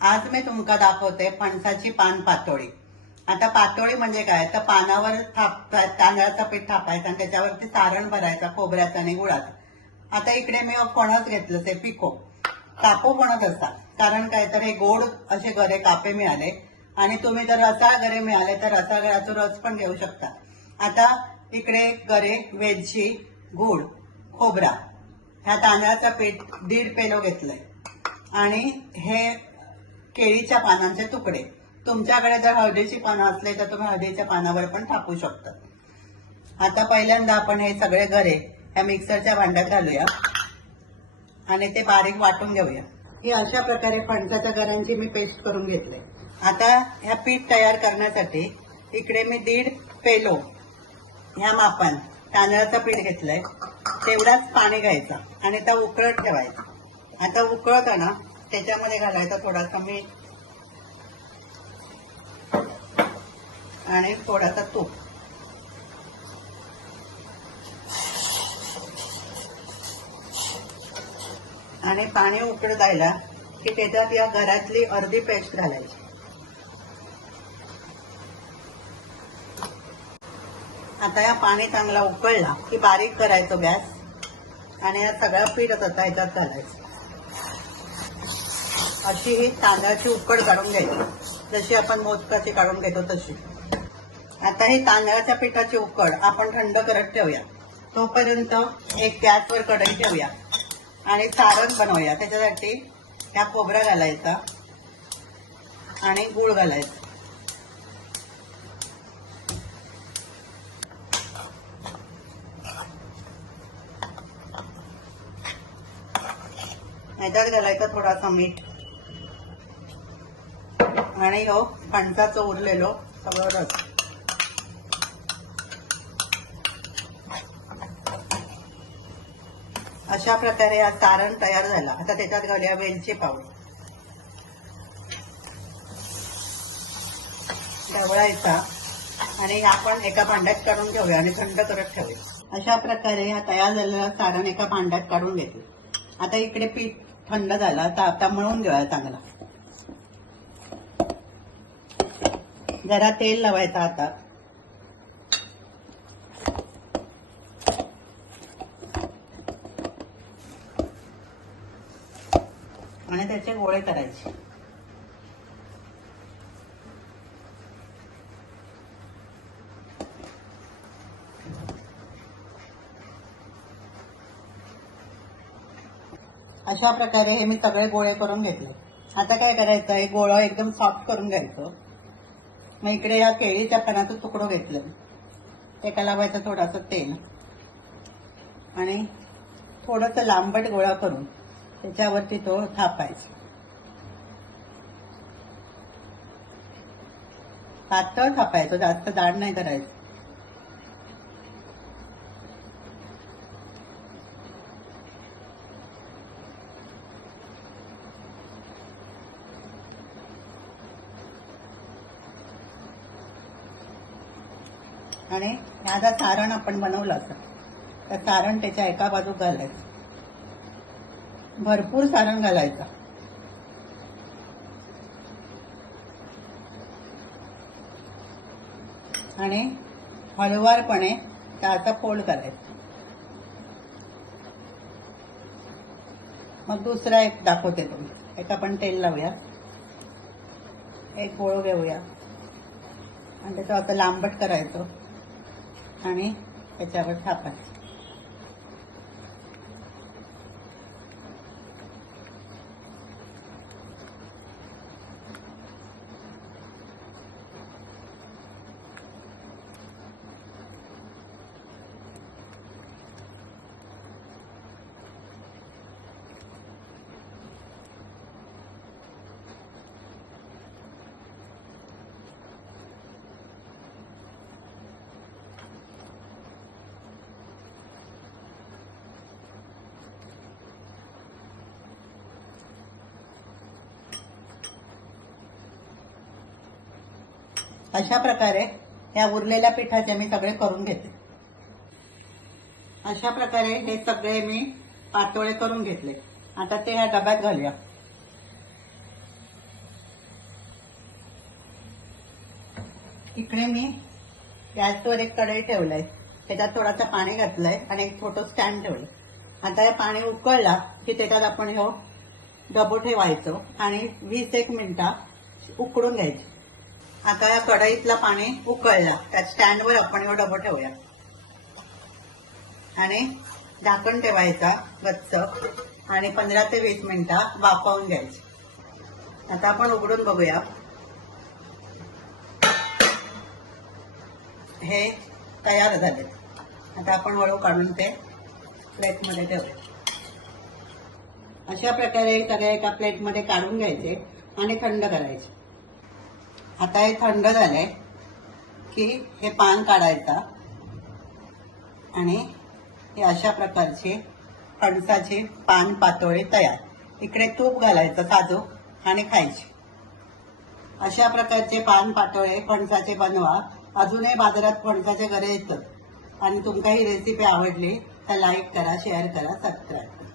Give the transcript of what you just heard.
आज मी तुमका दाखवते फणसाची पान पातोळी। आता पातोळी म्हणजे काय, तर पानावर तांदळाचं पीठ थापायचं आणि त्याच्यावरती सारण भरायचं खोबऱ्याचं आणि गुळाचं। आता इकडे मी फणस घेतलं ते पिको कापो फणस असतात, कारण काय तर हे गोड असे गरे कापे मिळाले आणि तुम्ही जर रसाळ गरे मिळाले तर रसाळाचा रस पण घेऊ शकता। आता इकडे गरे, वेलची, गुळ, खोबरा, ह्या तांदळाचं पीठ 1.5 पेलो घेतलंय आणि हे केळीच्या पानांचे तुकडे। तुमच्याकडे जर हळदीची पानं असले तर तुम्ही हळदीच्या पानावर पण टाकू शकता। आता पहिल्यांदा आपण हे सगळे गरे ह्या मिक्सरच्या भांड्यात घालूया आणि ते बारीक वाटून घेऊया। ही अशा प्रकारे फणसाच्या गऱ्यांची मी पेस्ट करून घेतले। आता ह्या पीठ तयार करण्यासाठी इकडे मी 1.5 पेलो ह्या मापान तांदळाचं पीठ घेतलंय, तेवढाच पाणी घ्यायचं आणि त्या उकळत ठेवायचा। आता उकळताना त्याच्यामध्ये घालायचा थोडासा मीठ आणि थोडासा तूप आणि पाणी उकळत जायला की त्याच्यात या घरातली अर्धी पेस्ट घालायची। आता या पाणी चांगला उकळला की बारीक करायचं गॅस आणि या सगळ्या पीठ आता ह्याच्यात घालायचं। अशी ही तांदळाची उकड काढून घ्यायची, जशी आपण मोदकाची काढून घेतो तशी। आता ही तांदळाच्या पिठाची उकड आपण थंड करत ठेवूया। तोपर्यंत एक गॅसवर कढई ठेवूया आणि सारण बनवूया। त्याच्यासाठी ह्या खोबरा घालायचा आणि गूळ घालायचा। ह्याच्यात घालायचा थोडासा मीठ आणि हो फणसाचं उरलेलो सगळं रस। अशा प्रकारे हा सारण तयार झाला। आता त्याच्यात घालूया वेलची पावडर, ढवळायचा आणि आपण एका भांड्यात काढून घेऊया आणि थंड करत ठेवूया। अशा प्रकारे हा तयार झालेला सारण एका भांड्यात काढून घेते। आता इकडे पीठ थंड झाला तर आता मळून घेऊया चांगला। जरा तेल लावायचं हातात आणि त्याचे गोळे करायचे। अशा प्रकारे हे मी सगळे गोळे करून घेतले। आता काय करायचं, हे गोळं एकदम सॉफ्ट करून घ्यायचं। मग इकडे या केळीच्या पानाचं तुकडं घेतलं, एका लावायचं थोडंसं तेल आणि थोडंसं लांबट गोळा करून त्याच्यावरती तो थापायचा। पातळ थापायचं, जास्त जाड नाही करायचं। आणि ह्याचा सारण आपण बनवलं असं तर सारण त्याच्या एका बाजू घालायचं, भरपूर सारण घालायचं आणि हळूवारपणे त्याचा फोल्ड करायचा। मग दुसरा एक दाखवते तुम्ही। एक आपण तेल लावूया, एक गोळ घेऊया आणि त्याचं असं लांबट करायचं आणि त्याच्यावर थापायचं। अशा प्रकारे या उरलेल्या पिठाचे मी सगळे करून घेते। अशा प्रकारे हे सगळे मी पातोळे करून घेतले। आता ते ह्या डब्यात घालूया। इकडे मी गॅसवर एक कढई ठेवलंय, त्याच्यात थोडासा पाणी घातलंय आणि एक छोटं स्टँड ठेवलं. आता हे पाणी उकळला की त्याच्यात आपण हे डबो ठेवायचो आणि 20-1 मिनिटं उकडून घ्यायचं. आता या कढईतलं पाणी उकळला, त्या स्टँडवर आपण हे डबो ठेवूया आणि झाकण ठेवायचा गच्च आणि 15 ते 20 मिनिटं वाफवून घ्यायची. आता आपण उघडून बघूया. हे तयार झाले. आता आपण हळू काढून ते प्लेटमध्ये ठेवूया. अशा प्रकारे सगळे एका प्लेटमध्ये काढून घ्यायचे आणि थंड करायचे. आता हे थंड झालंय की हे पान काढायचा आणि हे अशा प्रकारची फणसाची पान पातोळी तयार. इकडे तूप घालायचं साजूक आणि खायची. अशा प्रकारचे पान पातोळे फणसाचे बनवा. अजूनही बाजारात फणसाचे घरे येतात. आणि तुमका ही रेसिपी आवडली तर लाईक करा, शेअर करा, सबस्क्राईब करा.